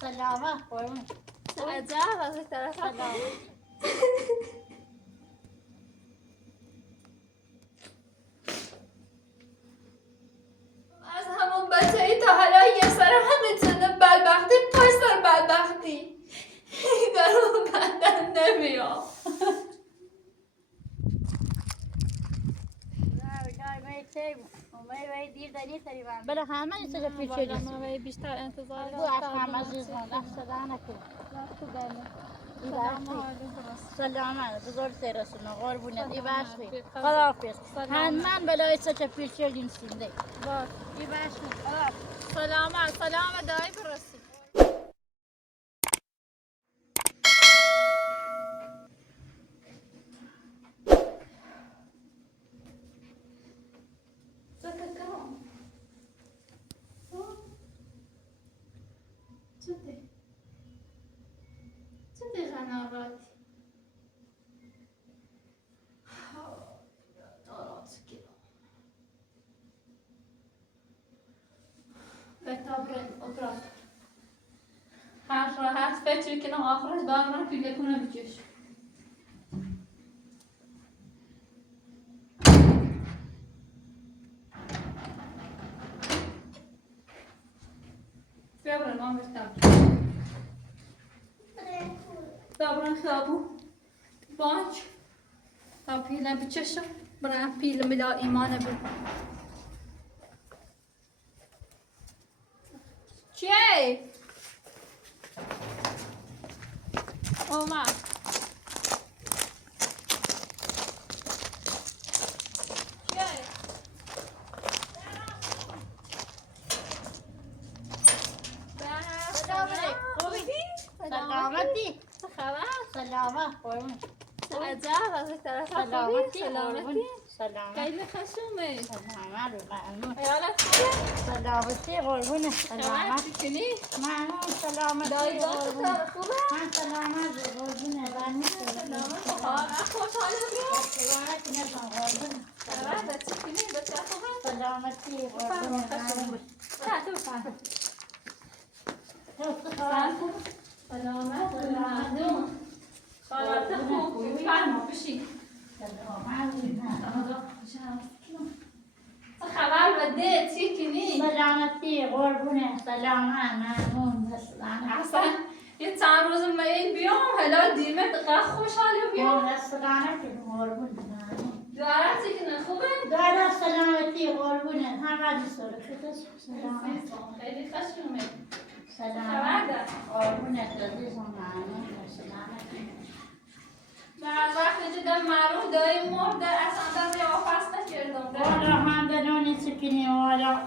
سلامة قربون عجب از این طرف سلام. از همون بچه ای تا حالا یه سر همینطوره بدبختی پای سر بدبختی در اون بدن نمیام بله همه این سجا پیچه جسم ما بیشتر انتظار بو از همه زیزان دست صدا نکن سلامه بزرگ سیرسونه قربونت ای باشی خداحافظ من بلای سجا پیچه جنسیم دی ای باشی سلامه دایی برسی چه غناوتی oturak. Rahat فکر کنم آخرش دارم پیله کنم بچش. ببرن ما بستم. ببرن خیابو. بانک. تا پیله بچشم. برای پیله میلا ایمان بود. چیه؟ اومد. سلامتی چه خبر؟ سلامه قربون عجب از این طرف سلامتی سلامتی سلامه خیلی خشومه سلامه رو ممنون ایالت خوبه؟ سلامتی قربونه سلامه چیکنی؟ ممنون سلامتی دایی قربونه خوبه؟ من سلامه رو قربونه برمی خوشحاله بیا سلامتی نشان قربونه چیکنی؟ بچه خوبه؟ سلامتی قربونه ممنون سلامت ممنون سلامت خوب فرما بشی چه خبر بده چی کنی؟ سلامتی قربونه سلامه ممنون اصلا یه چند روز میل بیام حالا دیمه دقیق خوشحالی بیام سلامتی قربونه دارم چی کنه خوبه؟ دارم سلامتی قربونه همه دوست داره سلامت خیلی خشمه سلامت قربونه عزیزم ممنون سلامتی من وقتی دیدم معروف دایی مرده اصلا در قیافش نکردم والا هم دنونی سکنی والا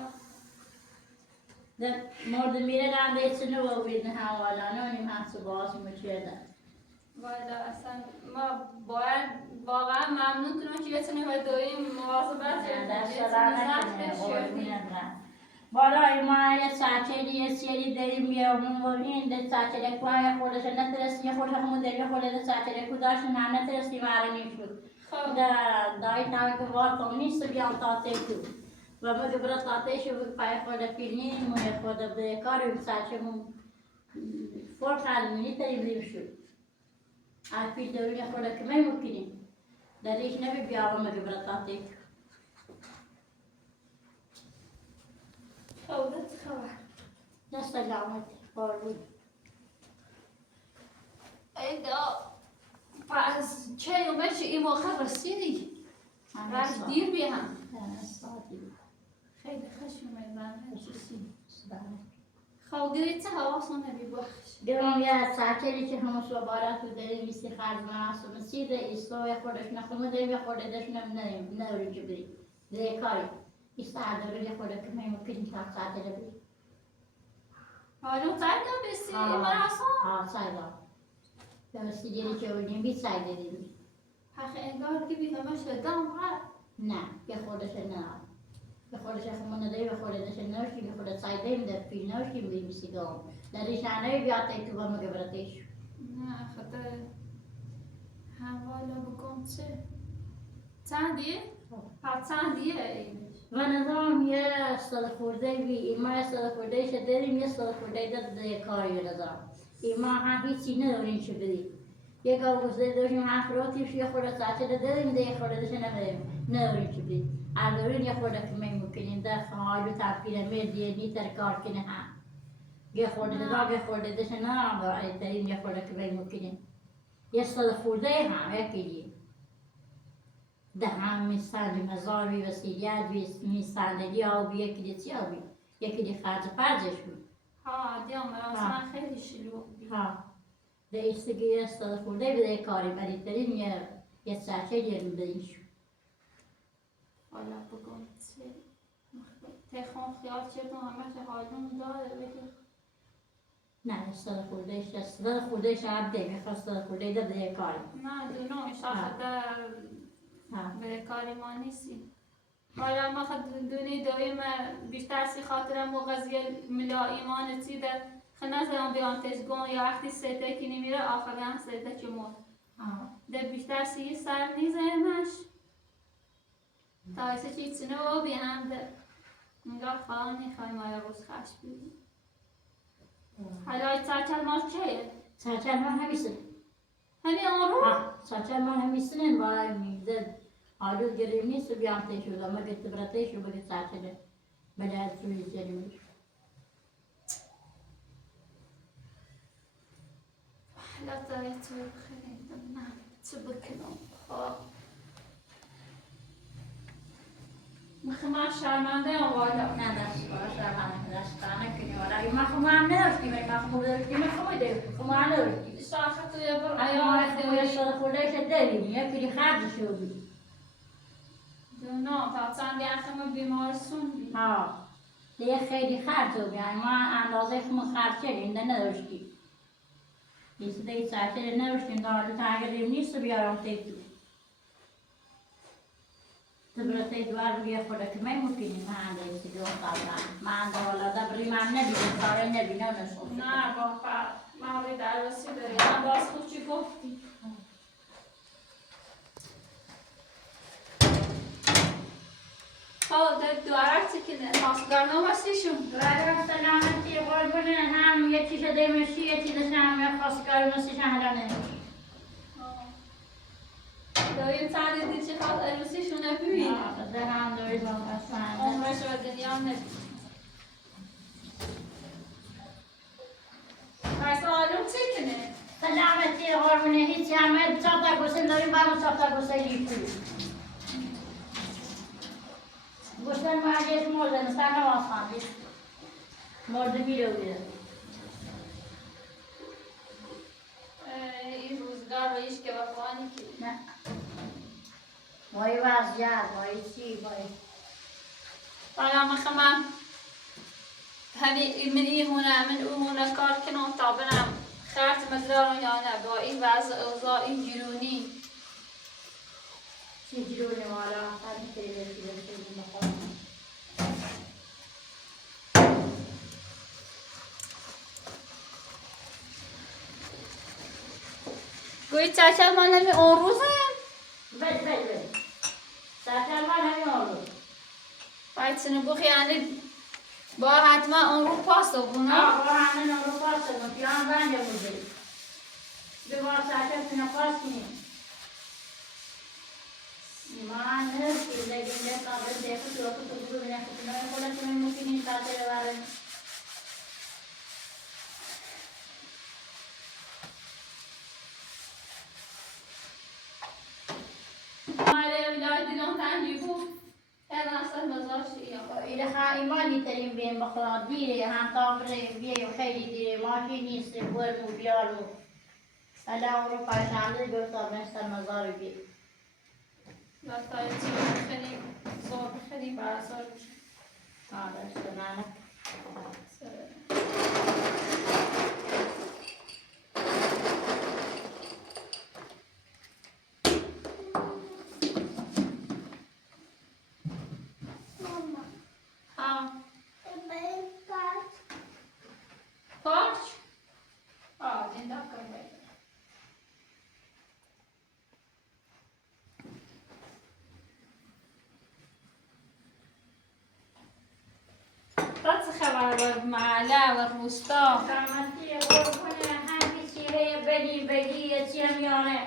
مرد میره رنده چنو و بیدن هم والا نونیم هم سباس مچیده والا اصلا ما باید واقعا ممنون کنم که یه چنین دایی مواظبت بالا ما یه ساعتی یه سری داریم میامون و این ده ساعتی که ما خودش نترسی یه خودش همون داریم خودش ساعتی که داشت نه نترسی ماره نیشود دایی تا که وار کم نیست بیام تاته تو و مگه برای تاته شو پای خود پیلنی موی خود به کاری ساعتی مون فرق حالی تریم شد از پیل دوری خود که می مکنیم دریش نبی بیام مگه برای تاته خودت خبر نه سلامت قربون ای دا پس چه اومد این موقع رسیدی رفت دیر بیام خیلی خشمه من خواهدی چه حواسونه بی بخش گرم یه ساعتی که همه صبحات بود داریم میسی خرج مناسب سیده ایستوی خودش نخونه داریم یا خودش نوریم که بریم دیگه کاری ایستاد داره یه خوده که میمکنیم تا ساعتی رو بریم حالا سایدا بسی مراسم سایدا بسی دیری که بودیم بی سایده دیدیم حق انگار که بی همه شدم نه به خودش نه به خودش خمونه داری به خودش نوشیم به خودش سایده ایم در پیل نوشیم بیم سیگام در ایشانه بیاته تو با مگبرتش نه خدا حوالا بکن چه چندیه؟ چندیه اینش و نظام یه سال خورده بی ایما یه سال خورده شه داریم یه سال خورده داد کاری نظام ایما هم هیچی نداریم چه بدیم یک آگوزه داشتیم حفراتیش یه خورده ساعته داریم ده یه خورده داشته نداریم چه بدیم اردورین یه خورده که میمکنیم ده خواهی تفکیر میدیه نیتر کار کنه هم یه خورده داد یه خورده داشته نه داریم یه خورده که میمکنیم یه سال خورده هم یکی دیم ده هم میستند مزاری و سیریت میستندگی آبی یکی دی چی آبی یکی دی خرج فرزش بود ها دیام مراسم خیلی شلوغ بود ها ده ایستگی یه سال خورده بده کاری برید داریم یه ساعته داریم بدیم شو حالا بگم چه تخون خیال چه تو همه چه حالون داره بگم نه یه سال خورده ش عبده میخواست سال خورده ده بده کاری نه دونو شاخده به کاری ما نیستی حالا ما خود دونی دویم بیشتر سی خاطرم و قضیه ملا ایمان چی ده خنازم بیان تشگون یا وقتی سته کی نمیره آخران سته چمون ده بیشتر سی سر نیزمش تا ایسه چی چنو بی هم ده نگاه خواهان نیخواهیم آیا روز خش بیدیم حالا چرچل ما چیه؟ سرچل من همیسن همین آن رو؟ سرچل من همیسن با میزد آلود گریم نیست بیان تشو اما گت براتشو بگه سرچله بله سوی جریمش حالا تا ایتو خیلی نه چه بکنم خواه مخمار شرمنده هم والا نه دستانه کنی ولی ما خمو هم نداشتیم ما خمو داشتیم خمو داشتیم خمو هم نداشتیم شاخه توی بر اما خمو یه سال خورده شد داریم یکی خرج شو بید نه تا چند خمو بیمارستون بید دیگه خیلی خرج شد یعنی ما اندازه خمو خرج کردیم ده نداشتیم دیگه دیگه ساعته نداشتیم دارو تاگریم نیست بیارم تیتو تبرتي دوار بيا خودك ما يمكن ما عنده يسيجون طبعا ما عنده ولا دبري ما نبي صار نبي نصوص نه بابا ما اريد عروسی داری من باز خوب چی گفتی ده دوارت کنه خواستگارنامه سیشون دوار سلامتی قربون هم یکی شده میشی یکی داشتم خواستگار مسیح شهرانه دویم چند دی چی خواست عروسیشونه ببین ده هم دوید با قصد عمرش و دنیا ندید پس معلوم چی کنه سلامتی قربون هیچ همه چاپتا گوشن داریم برام چاپتا گوشن گوشتن ماجیش مردن سر نوازخان دید مرده میره بیره این روزگار رو ایش که بخوانی که نه وای وضعیت وای چی وای حالا مخمم همین من این هونه من اون هونه کار کنم تا برم خرط مدرارم یا نه با این وضع اوضاع این گرونی چی جلوی مالا همین تیره بخوام گویی چچل من همین اون روزه بله ساعتر من همین آلو باید سنو بخی یعنی با حتما اون رو پاس بونه با همین آلو پاس کن پیان بنده بوده به با ساعتر سنو پاس کنیم من نرسی لگه قابل دیکھو تو برو بینه خودنو خودت تو ممکنی ساعتر وارد إلى إيماني ترين بين بخلا ديري هم طابري بيه وخيري ديري ماشي نيس بورمو بيارمو ألا أوروبا شعلي بيوتا بنستر مزاري بيه لا طيب خلي زور خلي بعد زور هذا استنانك چه خبر بود محله و روستا؟ سلامتی قربونه همین چیه بلی بلی یه چیه میانه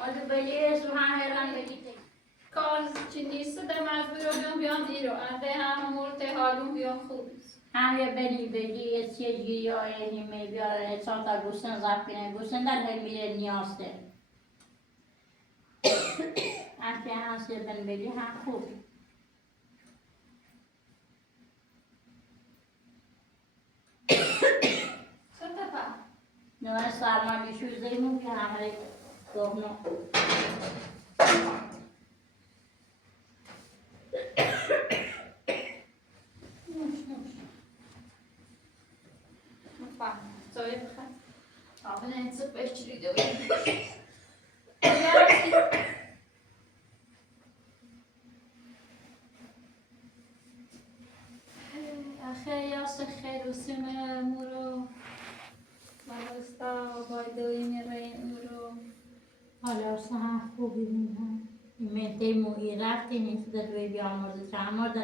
آدو بلی سو هم هران بلی کار چی نیست در مجبور بیام دیرو انده هم مورد حالون بیام خوب هم یه بلی یه چیه گیری های نیمه بیاره چهار تا گوشتن زب کنه گوشتن در هر میره نیازده همچه هست یه بلی هم خوب نه سرما بیشوز دیمون که همه گفنو Soll ich aber nicht so beschrieben. خیلی از خیلی سیم مورو مالستا بایدوی میره مورو حالا هم خوبی میدن این تیموی رفتی نیست در دوی بیامرزه چه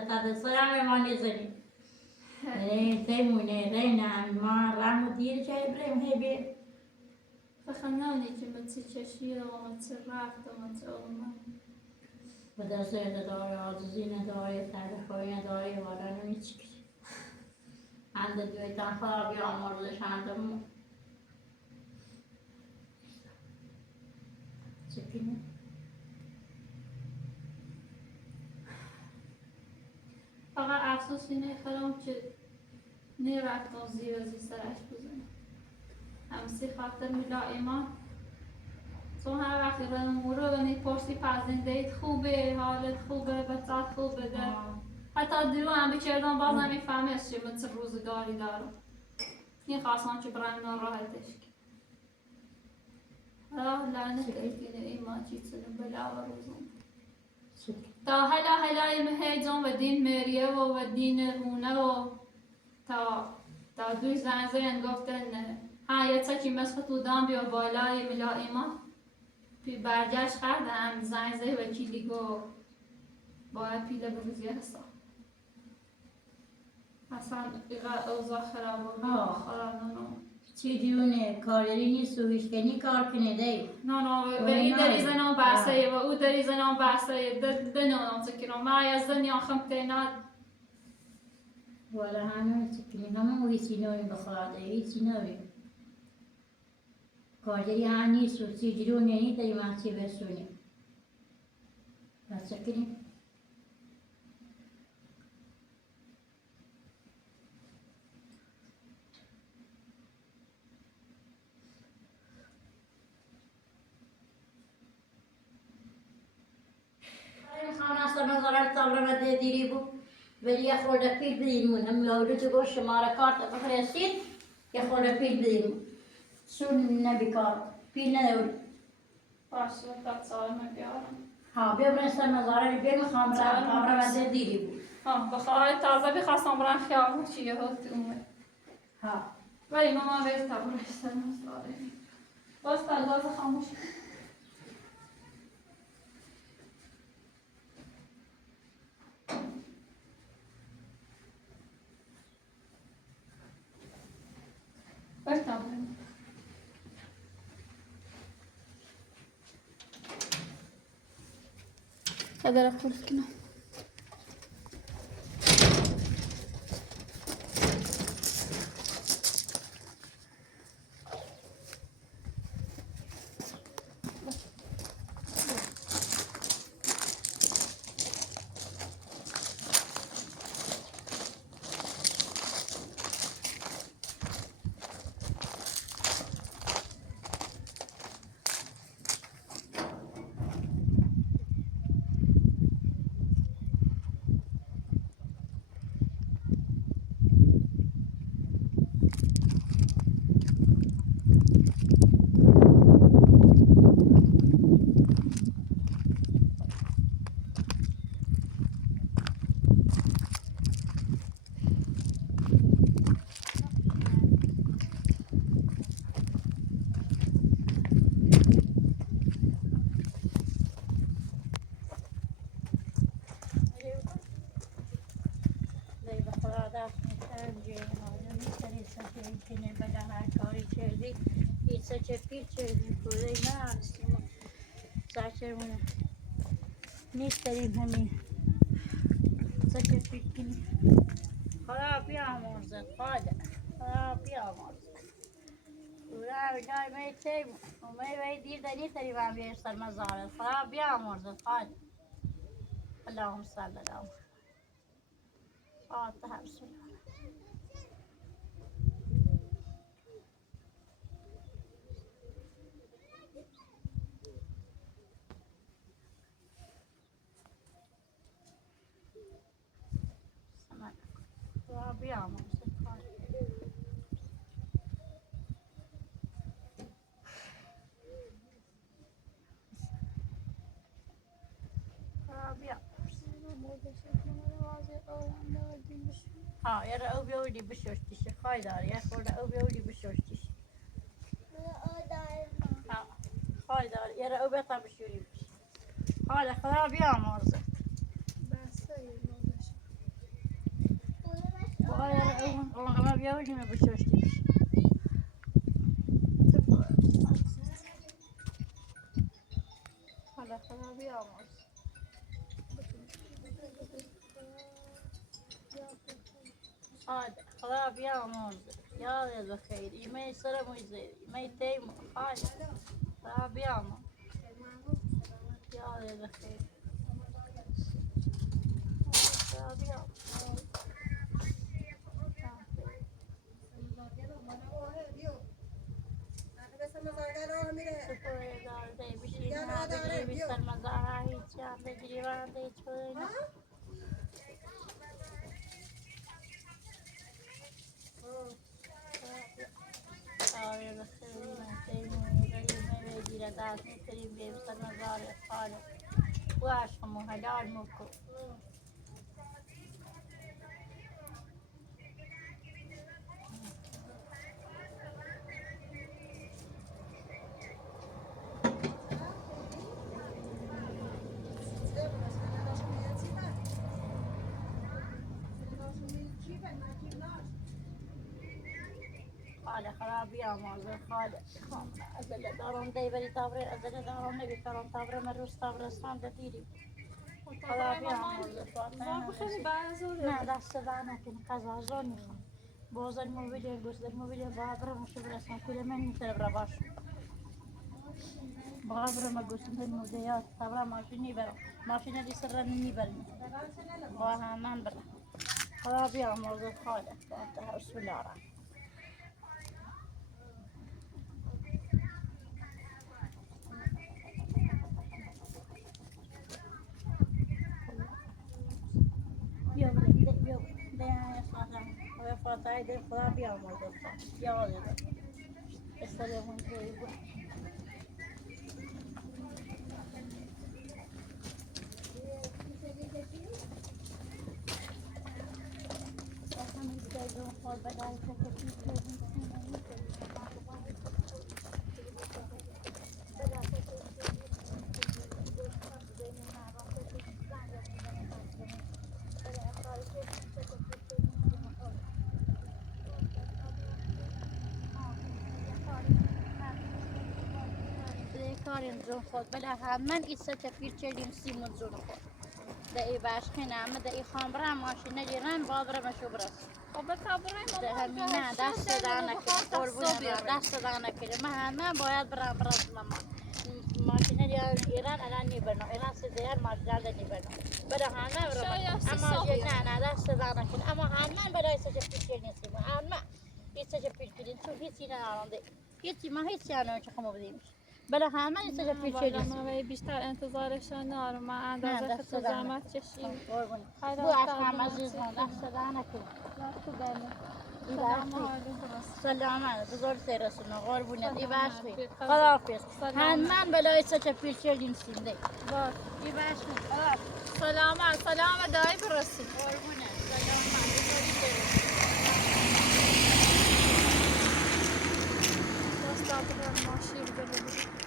تا دستار هم ایمانی زنی تیموی نه ما رمو دیر چه بریم هی فخنانی که متی چشیر و متی رفت و متی اومد و دست نداره آزوزی نداره تاریخی نداره وارا نمیچی هنده دوی تنخواه بیامرزش هنده چکنه فقط افسوس اینه خرام که نیرفتم زیر سرش بزنم همسی خاطر ملائمان چون هر وقتی رو مورو و نیپرسی پرزندهیت خوبه حالت خوبه بچت خوبه ده حتی دیرو هم بکردم بازم میفهمه از چه مثل روزگاری دارم این خواستم که برایم ناراحتش لعنت اتکنه ایمان چی چنین بلا و روزم تا هلای مهیجان و دین مریه و دین هونه و تا دوی زنزه گفتن ها یه چکی مثل تو دام بیا بالای ملا ایمان پی برگشت کردم زنزه وکیلی گو باید پیله بروزی هستا اصلا ایقا اوضاع خراب و خرابانو چی دیونه کاری نیست و هیچکنی کار کنه دی نه و این داری زنان بحثه و او داری زنان بحثه دنونم تکرم ما از دنیا خمتینات ولی همه چکنی همه هیچی نوی بخواده هیچی نوی کاری ها نیست و چی دیونه نی داری محچی برسونی بس چکنی نظرت طالما دیری بود ولی یه خورده پیل بدیم هم لودو تو گوش شماره کارت بفرستید یه خورده پیل بدیم سون نبیکار پیل نداری باشه تا سال من بیارم ها بفرستم نظاره بگم طالما دیری بود بخواهد تازه بخواستم برم خیابون چیه هستی اومد ولی ماما بهت تبرشتن مسئله باز تلواز خاموش برتم هذا راح كنا چردی ایسا چپیر چردی کوره نه هستیم ساچرمونه نیست داریم همین ایسا چپیر کنیم خدا بیامرزد خدا بیامرزد خدا جای میتیم و می دیر دنی تریم هم بیشتر مزارد خدا بیامرزد خدا اللهم صل على فاتحه بسم الله خدا بیامرزد ها يرى أو بيودي بشوشتش خايدار يا خورد أو بيودي بشوشتش ها خايدار يرى أو بيطلع بشوري بش هذا خراب يا مرزق وغير أو ما بيودي ما بشوشتش هذا خراب يا مرزق هذا خراب يا مرزق يا ذا الخير ما يسلم ويزيد ما يتيم هذا خراب يا مرزق يا ذا الخير خراب يا مرزق خاله خرابی آموزه خاله ازل دارم دیوری تابره ازل دارم نبی کارم تابره من روز تابرستان دتیری خرابی آموزه نه دست دانه کن قزازو نیخم بازل موبیلی گوزل موبیلی بابره مشو برسان کل من میتره برا باش بابره ما گوزل مودیات تابره ماشینی برم ماشینی دی سر نمی برم با همان برم خرابی آموزه خاله فاتحه بسم الله الرحمن فاتحه دل خدا بیامرزد یاد داد استریم کوی بود همین دیگه خود بدای کاریم زون خود بله من ایسا چپیر چلیم سیمون زون خود دایی باشخی نامه دایی خامبرم ماشینه جیرم بابرم شو برس خب تابره ده همینه دست دانه که قربونه دست دانه که من باید برم برس ماما ماشینه ایران الان نیبرنم ایران سیدیان ماشینه ده نیبرنم بله همه برم اما نه دست دانه که اما همه بله ایسا چپیر چلیم سیمون همه ایسا چپیر چلیم تو هیچی ندارنده هیچی ما هیچی ندارم چه خمو بدیمش بله همه ایسا چپیر چلیم ما بیشتر انتظارشان نارم ما اندازه خود زحمت کشیم بو اشکام عزیز هم دست دانه که سلامت بزرگ سرسونه قربونه ای باشی خداحافظ من بلای سچ پیش چلیم سینده ای باشی خداحافظ سلامت دایی برسید قربونه سلامت بزرگ سرسونه دست ماشی بده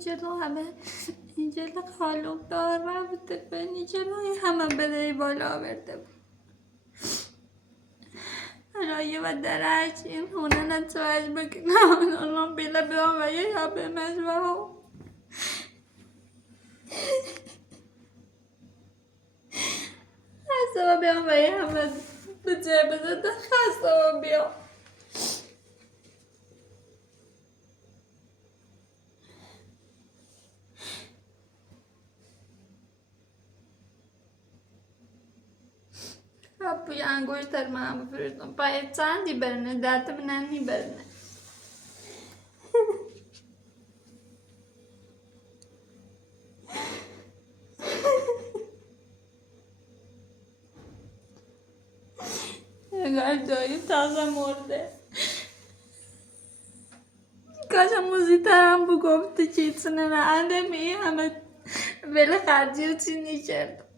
جلو همه این جلو خالوق دار رفته بینی جلوی همه بدهی بالا آورده بود رایه و درش این خونه نتوش بکنم اونم بیله بیام و یه یا بمش و هم خسته و بیام و یه همه بجه بزده خسته و بیام بوی انگشتر من بفرستم پای چندی برنه دست بننی برنه اگر دایی تازه مرده کاش موزیتر هم بگفته چیزونه نه انده می همه بله خرجی و چی نیشرد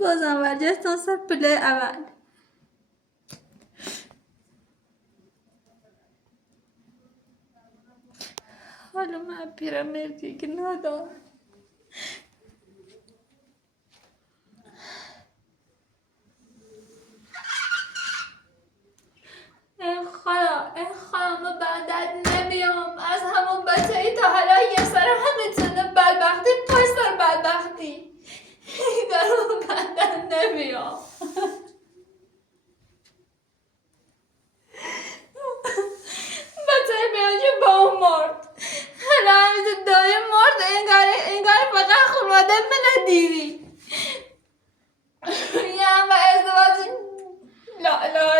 بازم برگشتن سر پله اول حالا من پیرمردی که ندارم ای خدا من بعدت نمیام از همون بچه ای تا حالا یه سر همه چنه بدبختی پای سر بدبختی من بعدت نمیام بچه بیانجه با اون مرد حالا همیشه دایی مرد انگار فقط خانواده من دیدی یه هم با ازدواج لا لا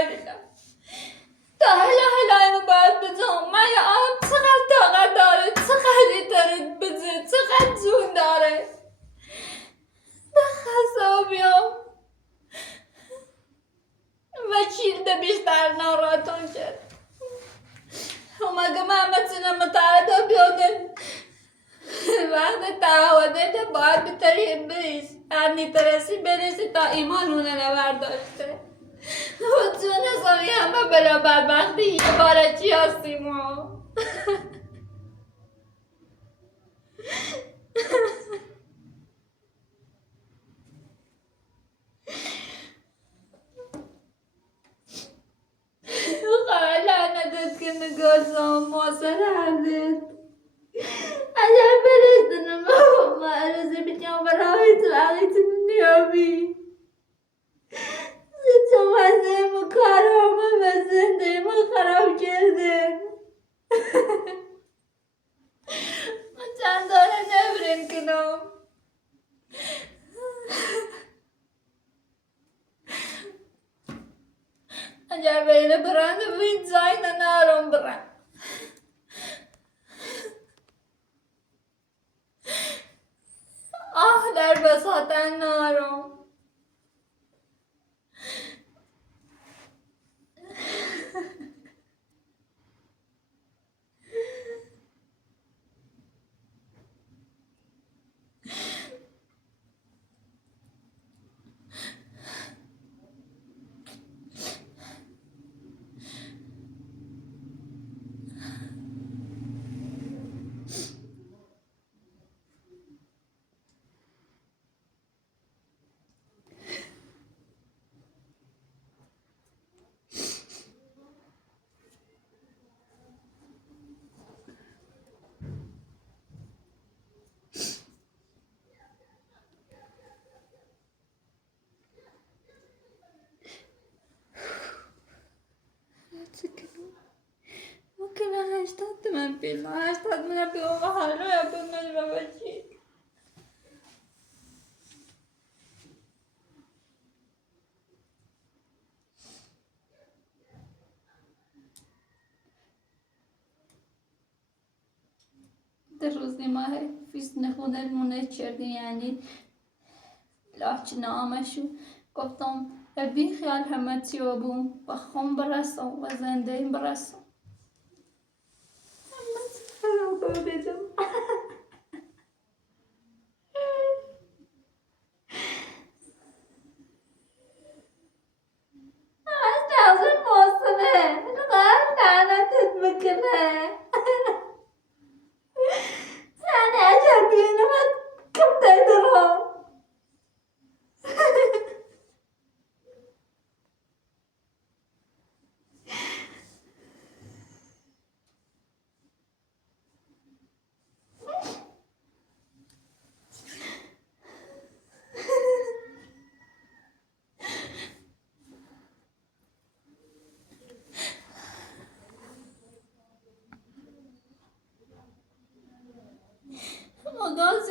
تا حالا اینو باید بجام من یا آم چقدر طاقت داره چقدر ایتره بجه چقدر جون داره خسته و بیام وکیل ده بیشتر ناراتون شد مگه محمد سینه متعهد بیادن وقت تعهده ده باید بتری بریز هر نیترسی بریزی تا ایمان اونه نبرداشته و جون حسابی همه بلا بدبختی یه باره چی هستیم ما خواهر لعنتت که نگاه محسن حردت اگر برستنم ما عرضه بیتیم برای تو عقیتون نیابی تو مزه ما کارم و زنده ما خراب کرده ما چند داره نبرین کنم اگر بیره برنده بین جای ننارم برن در بساطن نارم ممکنه 80 من بیل 80 من بیل و حالا یا من رو بچی در روزی ماه فیس نخوندن مونه چردی یعنی لاچ نامشو گفتم بی خیال همه چی و بوم و خون برسم و زنده برسم همه چی بجم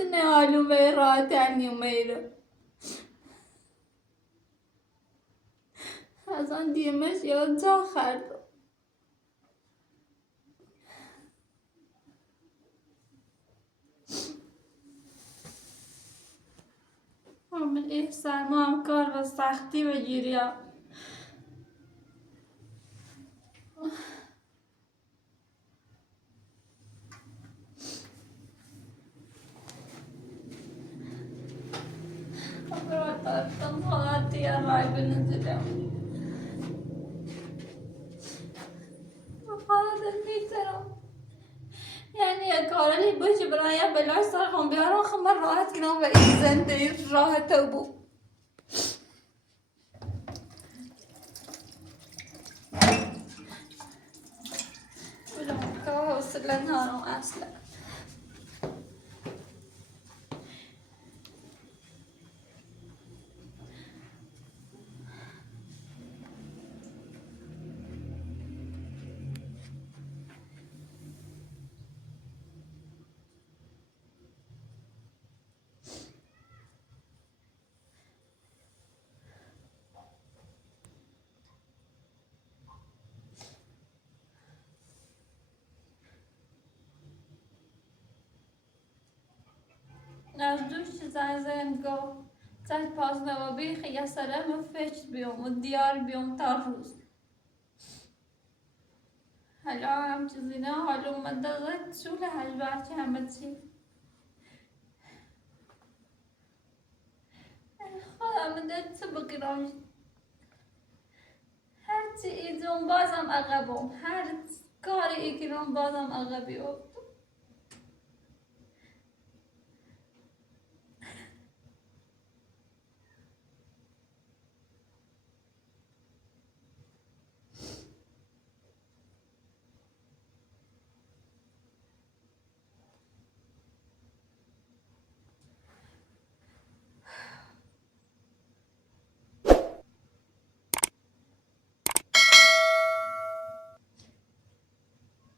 نه حالو به راحت میره از آن دیمش یا جا خرد همه سرما هم کار و سختی بگیری رفتم خواهد یا رای بنزدم خواهد میترم یعنی یک کارلی باشه برای بلاش سر خون بیارم خمر راحت کنم و این زنده راحت بو بلوم که حوصله نارم اصلا از دوش زنگ گفت زد پاس نما بیخی یا سرم و فچ بیام و دیار بیام تا روز حالا هم چیزی نه حالا اومده زد شول هجبر که همه چی خودم ده چه بگیرم هرچی ایدون بازم عقبم هر کاری ایگیرم بازم عقبی